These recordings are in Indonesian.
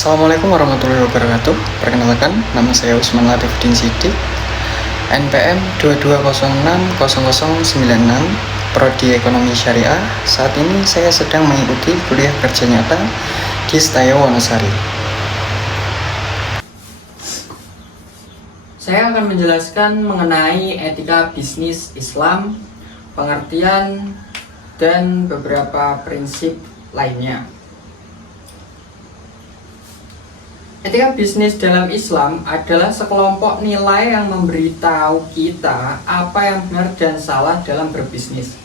Assalamualaikum warahmatullahi wabarakatuh. Perkenalkan, nama saya Usman Latifudin Siddiq, NPM 22060096, Prodi Ekonomi Syariah. Saat ini saya sedang mengikuti kuliah kerja nyata di Setayo Wonosari. Saya akan menjelaskan mengenai etika bisnis Islam, pengertian, dan beberapa prinsip lainnya. Etika bisnis dalam Islam adalah sekelompok nilai yang memberitahu kita apa yang benar dan salah dalam berbisnis.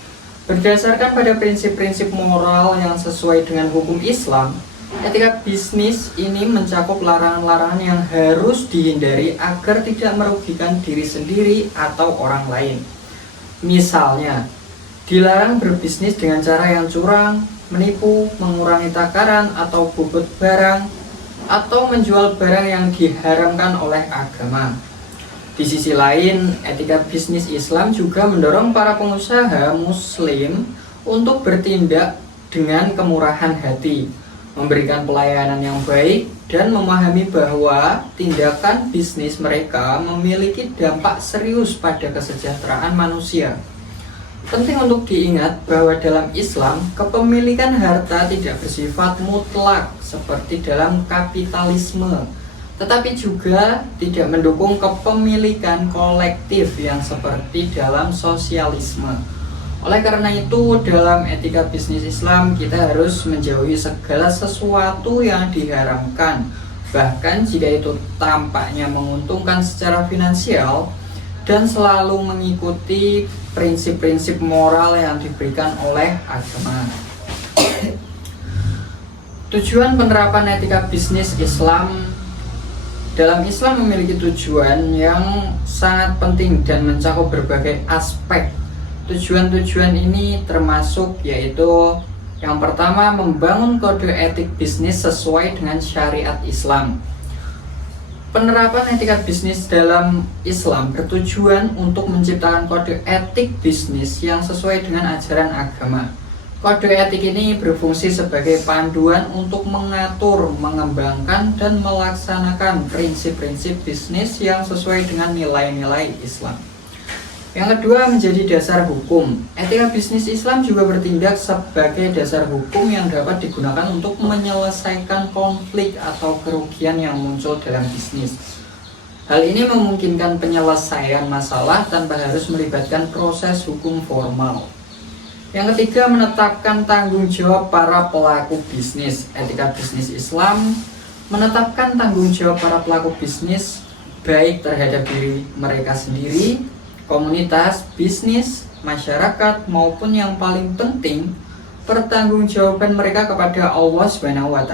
Berdasarkan pada prinsip-prinsip moral yang sesuai dengan hukum Islam, etika bisnis ini mencakup larangan-larangan yang harus dihindari agar tidak merugikan diri sendiri atau orang lain. Misalnya, dilarang berbisnis dengan cara yang curang, menipu, mengurangi takaran atau bobot barang, atau menjual barang yang diharamkan oleh agama. Di sisi lain, etika bisnis Islam juga mendorong para pengusaha Muslim untuk bertindak dengan kemurahan hati, memberikan pelayanan yang baik, dan memahami bahwa tindakan bisnis mereka memiliki dampak serius pada kesejahteraan manusia. Penting untuk diingat bahwa dalam Islam, kepemilikan harta tidak bersifat mutlak seperti dalam kapitalisme, tetapi juga tidak mendukung kepemilikan kolektif yang seperti dalam sosialisme. Oleh karena itu, dalam etika bisnis Islam, kita harus menjauhi segala sesuatu yang diharamkan, bahkan jika itu tampaknya menguntungkan secara finansial, dan selalu mengikuti prinsip-prinsip moral yang diberikan oleh agama. Tujuan penerapan etika bisnis Islam dalam Islam memiliki tujuan yang sangat penting dan mencakup berbagai aspek. Tujuan-tujuan ini termasuk yaitu yang pertama, membangun kode etik bisnis sesuai dengan syariat Islam. Penerapan etika bisnis dalam Islam bertujuan untuk menciptakan kode etik bisnis yang sesuai dengan ajaran agama. Kode etik ini berfungsi sebagai panduan untuk mengatur, mengembangkan, dan melaksanakan prinsip-prinsip bisnis yang sesuai dengan nilai-nilai Islam. Yang kedua, menjadi dasar hukum. Etika bisnis Islam juga bertindak sebagai dasar hukum yang dapat digunakan untuk menyelesaikan konflik atau kerugian yang muncul dalam bisnis. Hal ini memungkinkan penyelesaian masalah tanpa harus melibatkan proses hukum formal. Yang ketiga, menetapkan tanggung jawab para pelaku bisnis. Etika bisnis Islam menetapkan tanggung jawab para pelaku bisnis baik terhadap diri mereka sendiri, komunitas, bisnis, masyarakat, maupun yang paling penting, pertanggungjawaban mereka kepada Allah SWT.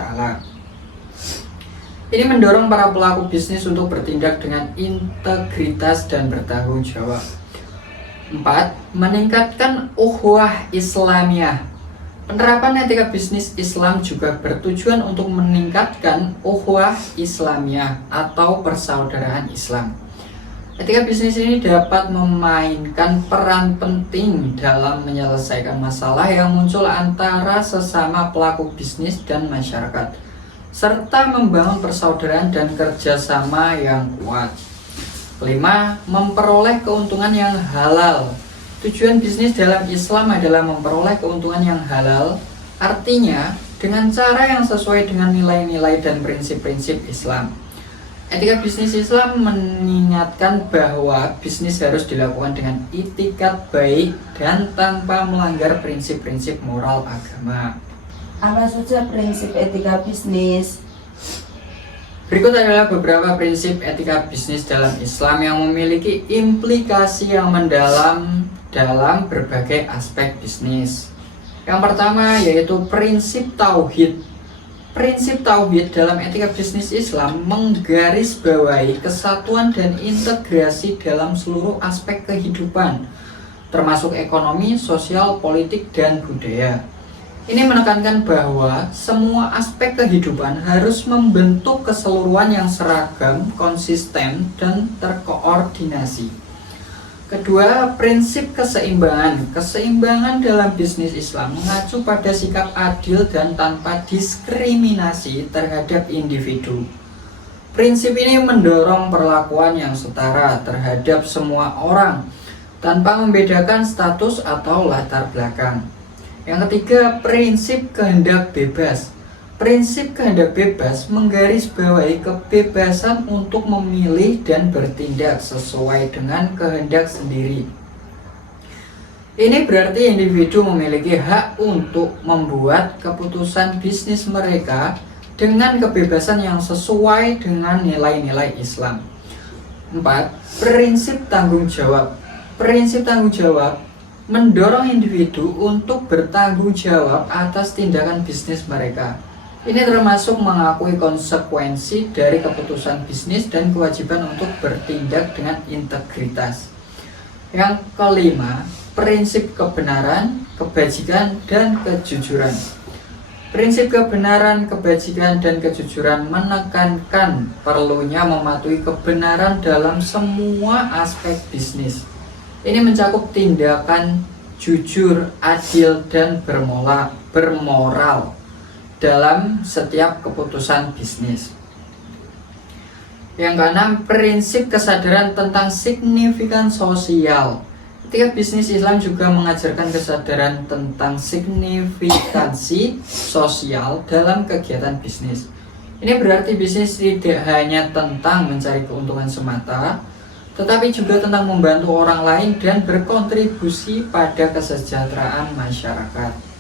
Ini mendorong para pelaku bisnis untuk bertindak dengan integritas dan bertanggung jawab. 4. Meningkatkan ukhuwah Islamiyah. Penerapan etika bisnis Islam juga bertujuan untuk meningkatkan ukhuwah Islamiyah atau persaudaraan Islam. Etika bisnis ini dapat memainkan peran penting dalam menyelesaikan masalah yang muncul antara sesama pelaku bisnis dan masyarakat, serta membangun persaudaraan dan kerjasama yang kuat. 5. Memperoleh keuntungan yang halal. Tujuan bisnis dalam Islam adalah memperoleh keuntungan yang halal, artinya dengan cara yang sesuai dengan nilai-nilai dan prinsip-prinsip Islam. Etika bisnis Islam mengingatkan bahwa bisnis harus dilakukan dengan itikat baik dan tanpa melanggar prinsip-prinsip moral agama. Apa saja prinsip etika bisnis? Berikut adalah beberapa prinsip etika bisnis dalam Islam yang memiliki implikasi yang mendalam dalam berbagai aspek bisnis. Yang pertama yaitu prinsip tauhid. Prinsip tauhid dalam etika bisnis Islam menggarisbawahi kesatuan dan integrasi dalam seluruh aspek kehidupan, termasuk ekonomi, sosial, politik, dan budaya. Ini menekankan bahwa semua aspek kehidupan harus membentuk keseluruhan yang seragam, konsisten, dan terkoordinasi. Kedua, prinsip keseimbangan. Keseimbangan dalam bisnis Islam mengacu pada sikap adil dan tanpa diskriminasi terhadap individu. Prinsip ini mendorong perlakuan yang setara terhadap semua orang tanpa membedakan status atau latar belakang. Yang ketiga, prinsip kehendak bebas. Prinsip kehendak bebas menggarisbawahi kebebasan untuk memilih dan bertindak sesuai dengan kehendak sendiri. Ini berarti individu memiliki hak untuk membuat keputusan bisnis mereka dengan kebebasan yang sesuai dengan nilai-nilai Islam. 4. Prinsip tanggung jawab. Prinsip tanggung jawab mendorong individu untuk bertanggung jawab atas tindakan bisnis mereka. Ini termasuk mengakui konsekuensi dari keputusan bisnis dan kewajiban untuk bertindak dengan integritas. Yang kelima, prinsip kebenaran, kebajikan, dan kejujuran. Prinsip kebenaran, kebajikan, dan kejujuran menekankan perlunya mematuhi kebenaran dalam semua aspek bisnis. Ini mencakup tindakan jujur, adil, dan bermoral dalam setiap keputusan bisnis. Yang keenam, prinsip kesadaran tentang signifikan sosial. Ketika bisnis Islam juga mengajarkan kesadaran tentang signifikansi sosial dalam kegiatan bisnis. Ini berarti bisnis tidak hanya tentang mencari keuntungan semata, tetapi juga tentang membantu orang lain dan berkontribusi pada kesejahteraan masyarakat.